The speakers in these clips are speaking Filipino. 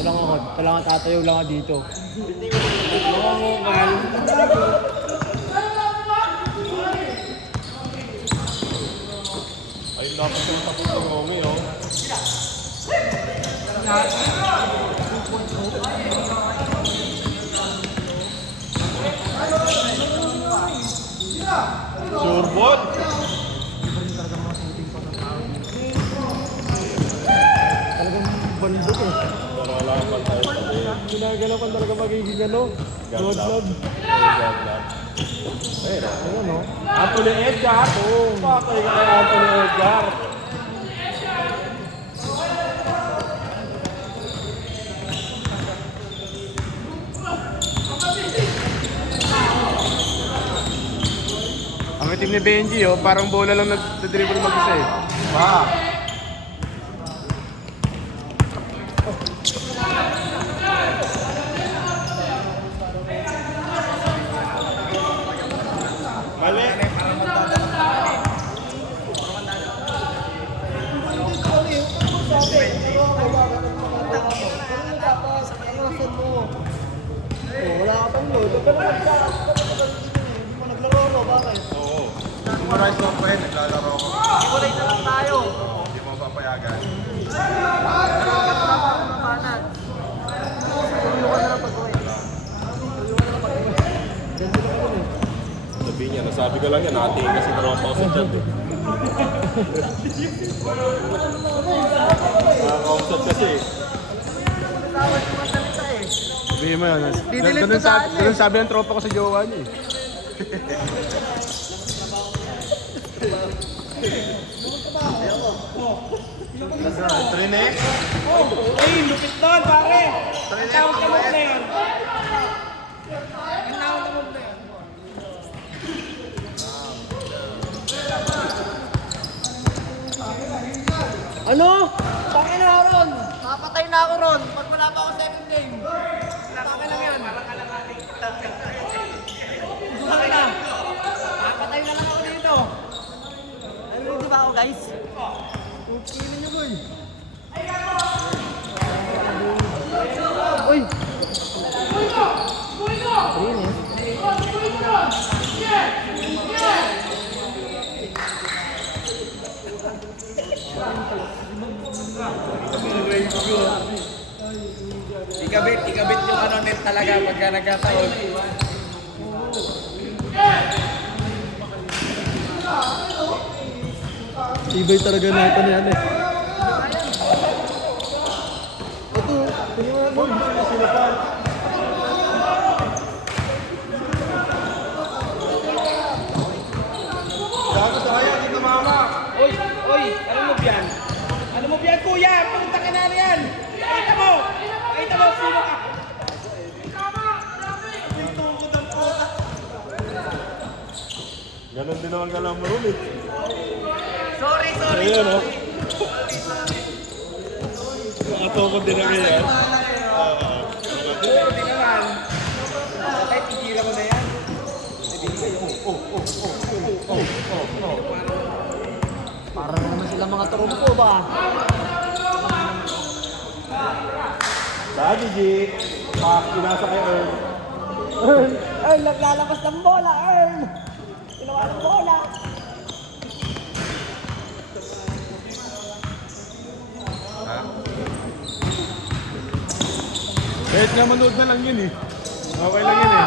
Kailangan tatayo lang ako dito. Nangungukan. Ayun dapat yung tapos ng Romy, oh. Sure ball. Talagang bandot eh. Pero wala kang pantay sa liya. Ginagalaw ko talaga magiging ano. God love. Ayun, oh. Ayun no. Anthony Edgar. Patay ka kay Anthony Edgar. Ang team ni Benji, oh, parang bola lang nag-dribble mag-isa eh. Pa. Mali. Wala ka pang load. Hindi mo naglaro no, bakit? Oo. Memorize mo pa yun, naglalaro ko. Iwalay na lang tayo. Hindi mo papayagan. Sabi niya, nasabi ko lang yan, nakatingin kasi tropa ko sa chat eh. Nakakausap kasi eh. Sabihin mo yun. Didelete ko saan eh. Ganun sabi ng tropa ko sa jowa niya eh. Trine? Ay, lupit doon, pare! Ang tawag na move na yan. Ang tawag na move na yan. Ano? Bakit na ako ron? Napatay na ako ron. Pag wala pa ako 7 game. Bakit lang yan? Bakit na? Napatay na lang ako dito. Ay, ready ba ako guys? Kukinin niyo boy. Uy! Ikabit yung ano net talaga pagka nagkataon. Tibay talaga na ito na yan eh. Ito, tingnan mo na sila pa. Gago sa kaya, dito mama! Oy, ano mo yan? Ano mo yan kuya? Punta ka na yan! Kita mo! Kita mo sino ka? Ganon din naman ka lang marunit. Sorry. Ayan o. Nakatokod din na ganyan. Hindi naman. Kahit tigilan mo na yan. Para naman sila mga trumpo ba? Sabi, G. Pinasa kay Earl. Earn, naglalabas ng bola, Earn! Ginawa ng bola! Kahit nga manood na lang yun eh. Okay lang yun eh.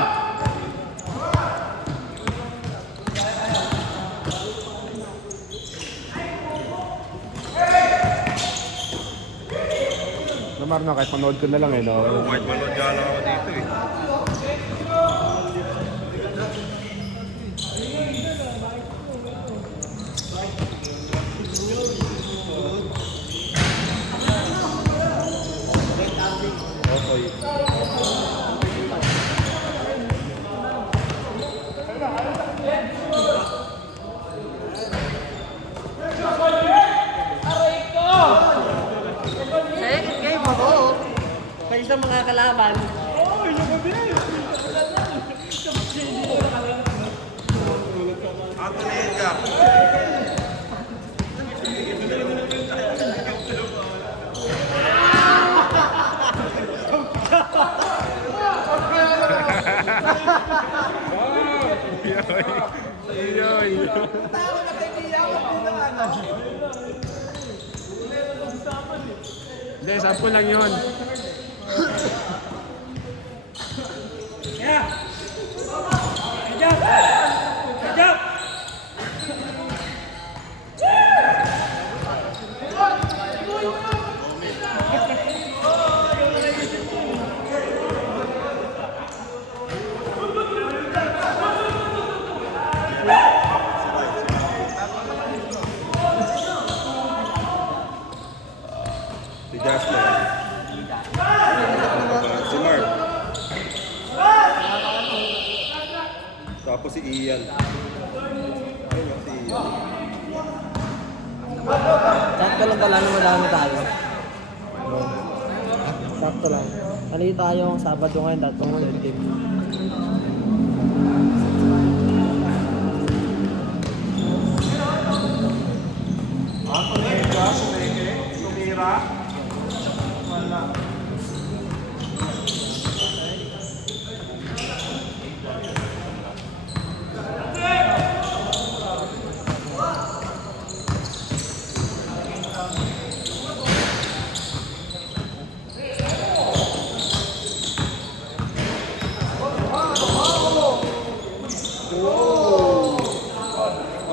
Namar na kahit manood ko na lang eh. No? White balon gala ako dito eh. Second game ako. May isang mga kalaban. Anthony Edgar. Hindi, 10 lang yun. Yeah. Head up. Head up. Si Jasper. Si Mark. Tapos si Ian. Ayun nga, si Ian. Sakto lang pala na madami tayo. Sakto lang. Mali tayo ang Sabado ngayon, datong third game.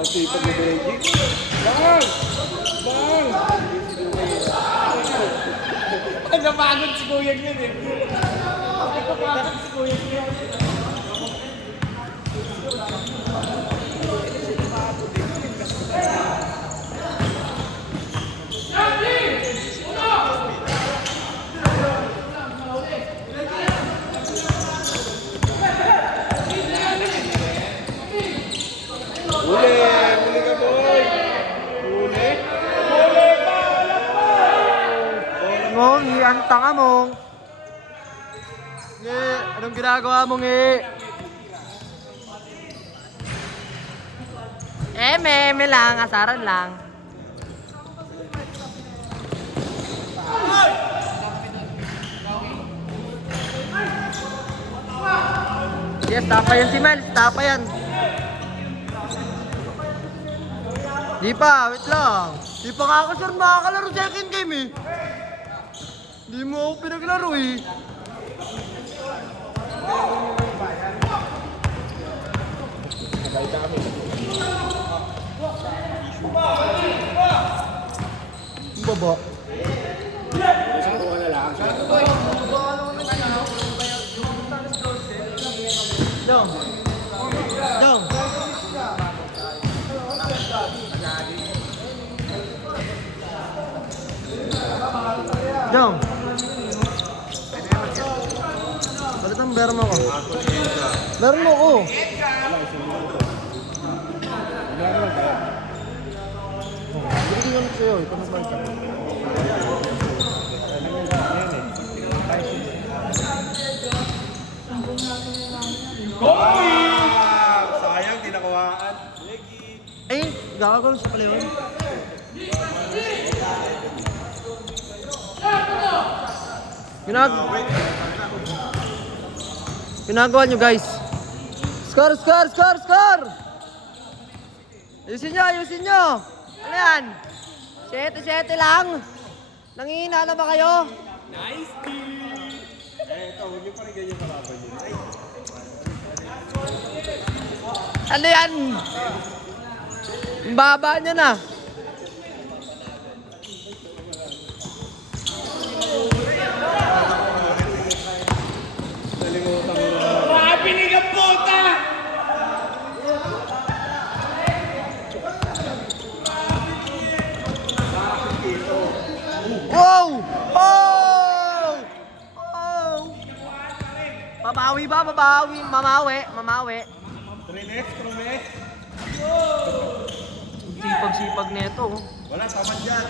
Ang sipag ni Benji. Bang! Bang! Napagod si Kuya yun eh. Napagod si Kuya yun. Huli! Huli ka, boy! Huli! Mong, ang tanga mong. Nge, anong ginagawa mo nge? Meme lang, asaran lang. Yes, tapa yan si Miles, tapa yan. Di pa, wait lang. Di pa nga ako sure makakalaro second game eh. Di mo ako pinaglaro eh. Ang baba. Dong. Dong. Dong. Bakit ang meron mo ako? Meron mo ako. Hindi ko lang sa'yo. Ito naman ka. Sayang, di nakawaan. Eh, gagawin sa pala yun. Ginagawa nyo guys. Score, score, score, score! Ayusin nyo, ayusin nyo! Ano yan? 7-7 lang. Nangihina na ba kayo? Nice team! Ito, huwag niyo pa rin ganyan kalaban yun. Ano yan? Ang baba nyo na. Mabinig ang puta! Wow! Oh! Oh! Mabawi ba? Mabawi? Mamawi? Mamawi? Trumex, Trumex. Sipag-sipag nito. Wala, tamad dyan.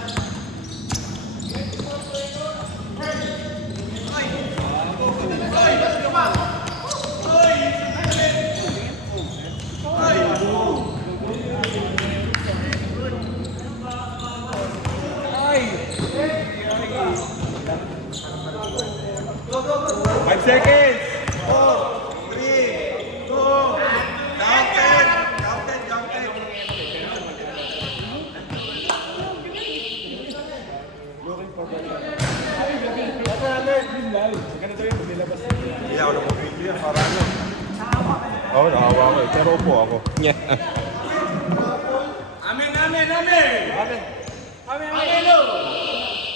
Five seconds. 4, 3, 2, down 10. Down 10, down 10. Ganito yun, nilabas. Hindi ako na mabili yan. Para ano. Oo, nakawa ko eh. Pero upo ako. Amen, amen, amen! Amen! Amen, amen!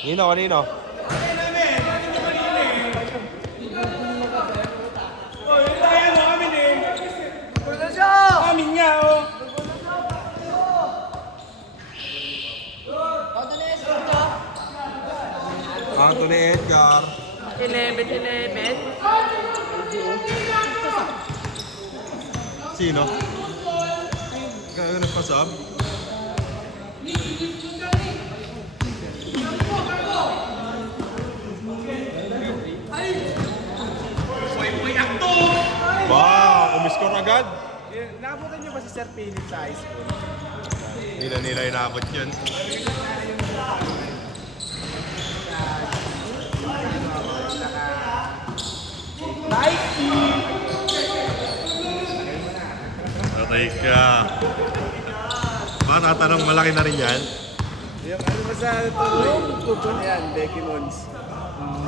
Nino, kanino? Amen, amen! Amen naman yun eh! Oh, yun tayo, no? Amen eh! Wala siya! Amen nga, oh! Anthony Edgar. 11-11. Sino? Kaya nagpasab? Boy, akto! Wow! Umiskor agad? Nakabutan niyo ba si Sir Philip sa high school? Hindi na nila inabot yun. Patay ka. Tatanong malaki na rin yan. Yung ano ba sa tulong? Kupon yan, Becky Mons.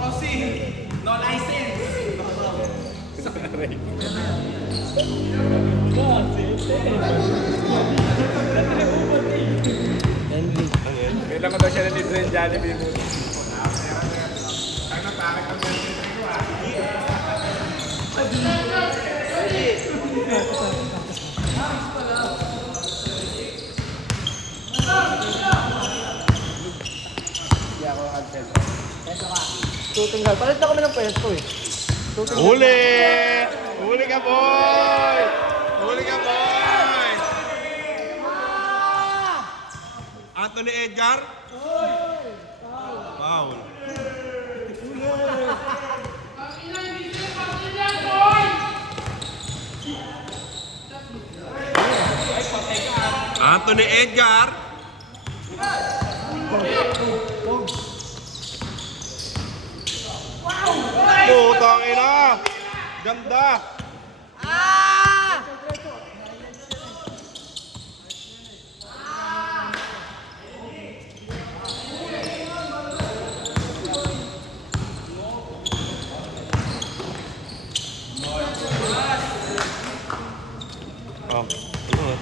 Rossi, no license! Kailan ko daw siya nalibre yung Jollibee mo. Hindi ako cancel. Tutunggal. Palit na kami ng pwesto eh. Huli! Huli ka, boy! Huli ka, boy! Anthony Edgar? Foul. Anthony Edgar? Putang ina! Ganda!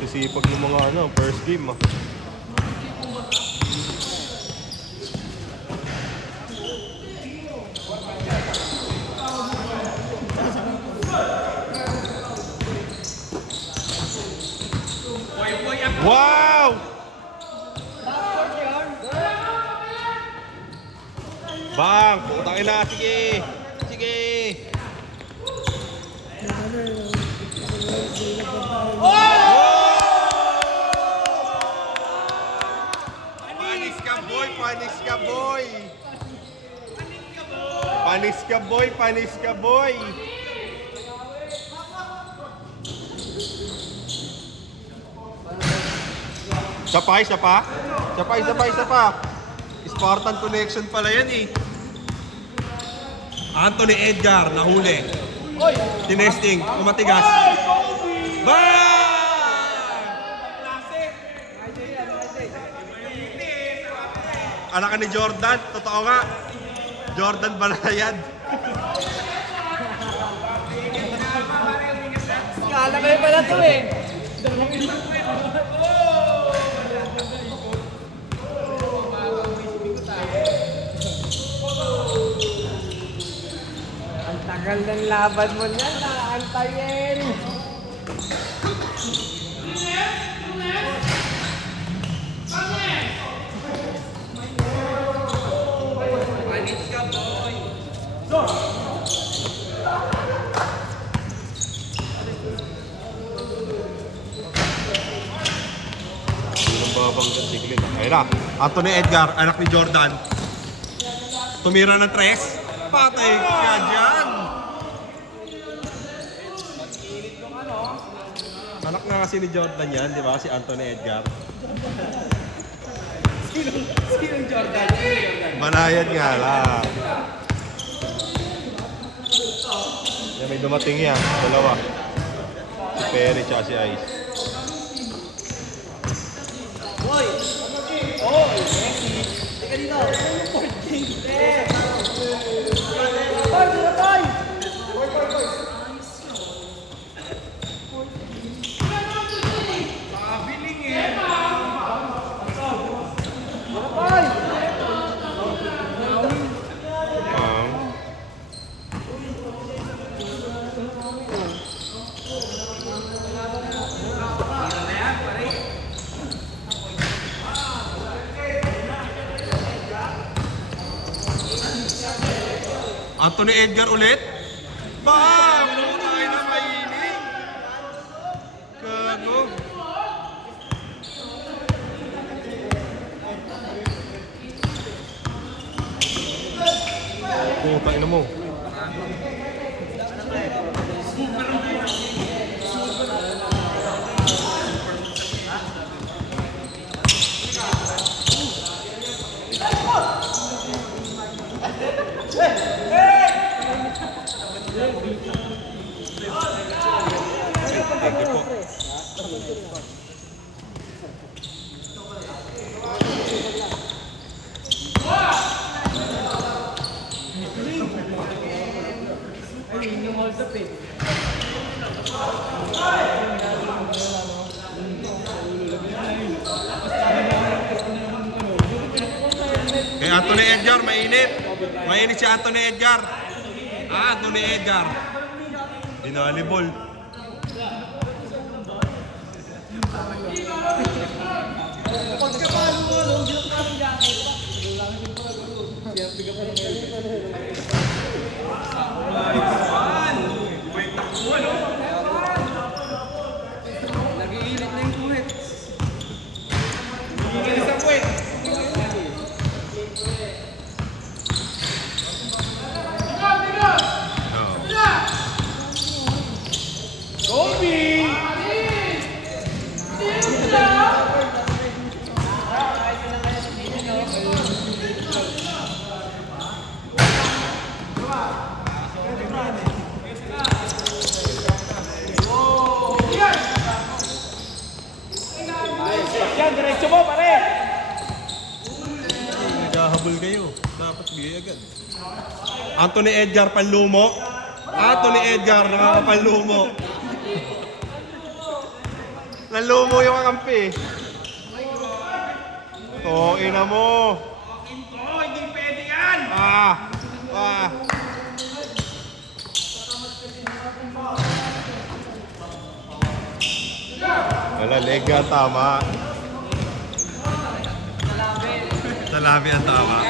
Sisipag ng mga first game ah. Wow! Bang! Putang ina! Sige! Sige! Panis ka boy! Panis ka boy! Panis ka boy! Panis ka boy! Isa pa, isa pa. Isa pa, isa pa, isa pa. Spartan connection pala yan eh. Anthony Edgar, nahuli. Tinesting, kumatigas. Bang! Anak ka ni Jordan, totoo nga. Jordan Balayad. Kala kayo pala to eh. Ang tagal ng laban mo niyan, nakaantayin. Ayun na, Anthony Edgar, anak ni Jordan. Tumira ng 3. Patay ka dyan! Anak nga kasi ni Jordan yan, di ba? Si Anthony Edgar. Sinong Jordan? Banayad nga lang. Yan, may dumating yan, dalawa. Si Perry tsaka si Ice. Teka dito. Anthony Edgar ulit. Bam! Putay na mainit. Gago. Putay na mo. Thank you po. Kay Anthony Edgar, mainit. Mainit si Anthony Edgar. Anthony Edgar. Dinalibol. Nag-iinit na yung puwet. Kobe! Yan, diretso mo, pare! Naghahabol kayo. Dapat bigay agad. Anthony Edgar panlumo. Anthony Edgar nakakapanlumo. Nanlumo yung kampi. Ina mo. Hindi pwede yan! Ah. Wala, lega tama. Salabi ang tama.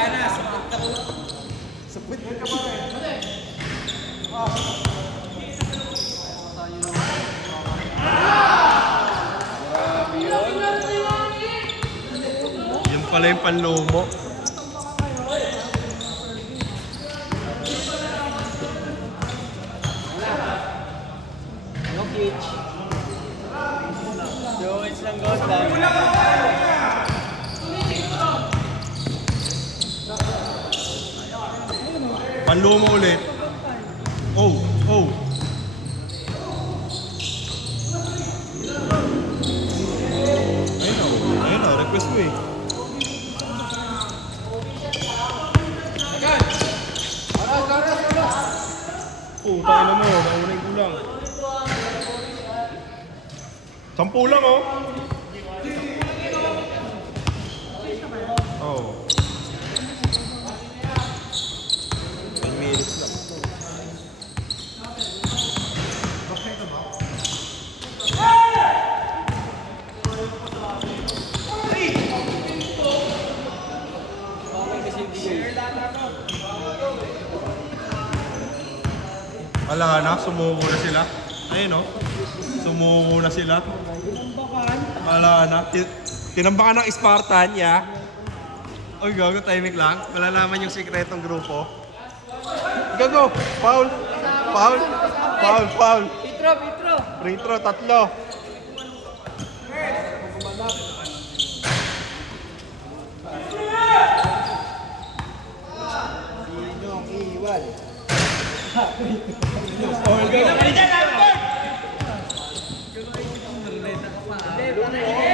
Yun pala yung panlumo. Jokic. Jokic lang goes lang. Panlumo ulit. Oh. Ayun na, request mo eh. Tayo na mo, mauna yung kulang. 10 lang oh. Oh. 10 minutes lang. Wala na, sumuko na sila. Ayun oh. Sumuko na sila. Wala na. Tinambakan ng Spartan, yeah. Oy, gago, timing lang. Malalaman yung sikretong grupo. Gago! Foul! Pitro. Free throw, 3.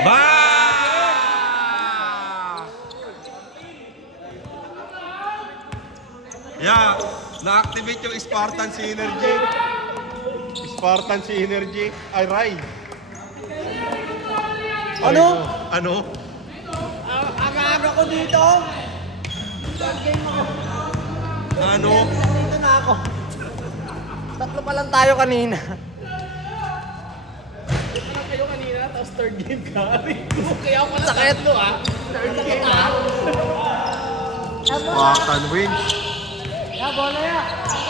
Ba! Yeah, na-activate yung Spartan Synergy. Spartan Synergy. Ay, Rai. Ano? Ano? Aga-aga ko dito. Ano? Dito na ako. 3 pa lang tayo kanina. Ano kayo kanina, tapos third game ka? Kaya ako Sakit. Third game ha? Spartan wins. Ya, bola ya.